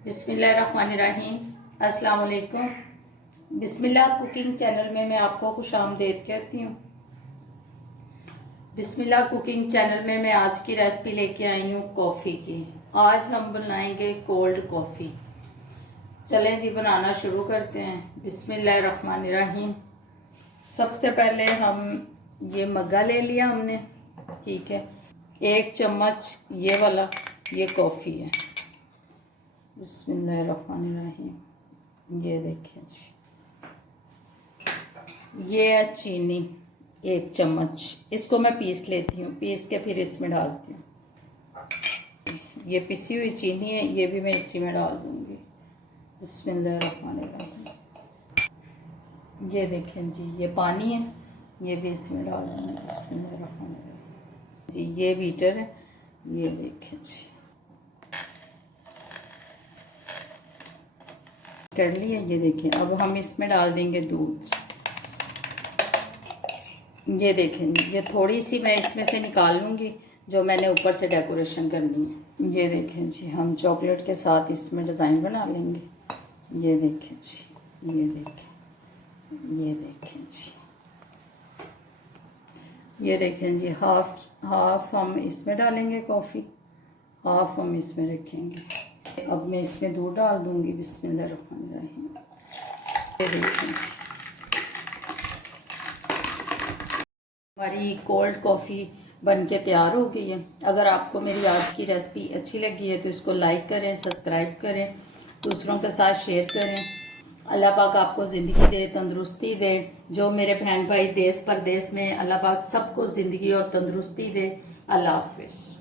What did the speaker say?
बिस्मिल्लाहिर्रहमानिर्रहीम। अस्सलाम वालेकुम। बिस्मिल्लाह कुकिंग चैनल में मैं आपको खुशामदीद कहती हूँ। बिस्मिल्लाह कुकिंग चैनल में मैं आज की रेसिपी लेके आई हूँ कॉफ़ी की। आज हम बनाएंगे कोल्ड कॉफ़ी। चलें जी, बनाना शुरू करते हैं। बिस्मिल्लाहिर्रहमानिर्रहीम। सबसे पहले हम ये मग्गा ले लिया हमने, ठीक है। 1 चम्मच ये वाला ये कॉफ़ी है। बिस्मिल्लाहिर्रहमानिर्रहीम। ये देखिए जी, ये है चीनी 1 चम्मच। इसको मैं पीस लेती हूँ, पीस के फिर इसमें डालती हूँ। ये पिसी हुई चीनी है, ये भी मैं इसी में डाल दूँगी। बिस्मिल्लाहिर्रहमानिर्रहीम। ये देखें जी, ये पानी है, ये भी इसमें डाल दूँगी। बिस्मिल्लाहिर्रहमानिर्रहीम जी। ये बीटर है, ये देखें जी, कर लिया। ये देखिए, अब हम इसमें डाल देंगे दूध। ये देखें, ये थोड़ी सी मैं इसमें से निकाल लूँगी जो मैंने ऊपर से डेकोरेशन करनी है। ये देखें जी, हम चॉकलेट के साथ इसमें डिज़ाइन बना लेंगे। ये देखें जी, ये देखें, ये देखें जी, ये देखें जी। हाफ हम इसमें डालेंगे कॉफ़ी, हाफ हम इसमें रखेंगे। अब मैं इसमें दूध डाल दूँगी। बिस्मिल्लाहिर्रहमानिर्रहीम। ये देखें जी, हमारी कोल्ड कॉफ़ी बन के तैयार हो गई है। अगर आपको मेरी आज की रेसिपी अच्छी लगी है तो इसको लाइक करें, सब्सक्राइब करें, दूसरों के साथ शेयर करें। अल्लाह पाक आपको ज़िंदगी दे, तंदुरुस्ती दे। जो मेरे बहन भाई देश परदेश में, अल्लाह पाक सबको ज़िंदगी और तंदुरुस्ती दे। अल्लाह हाफिज़।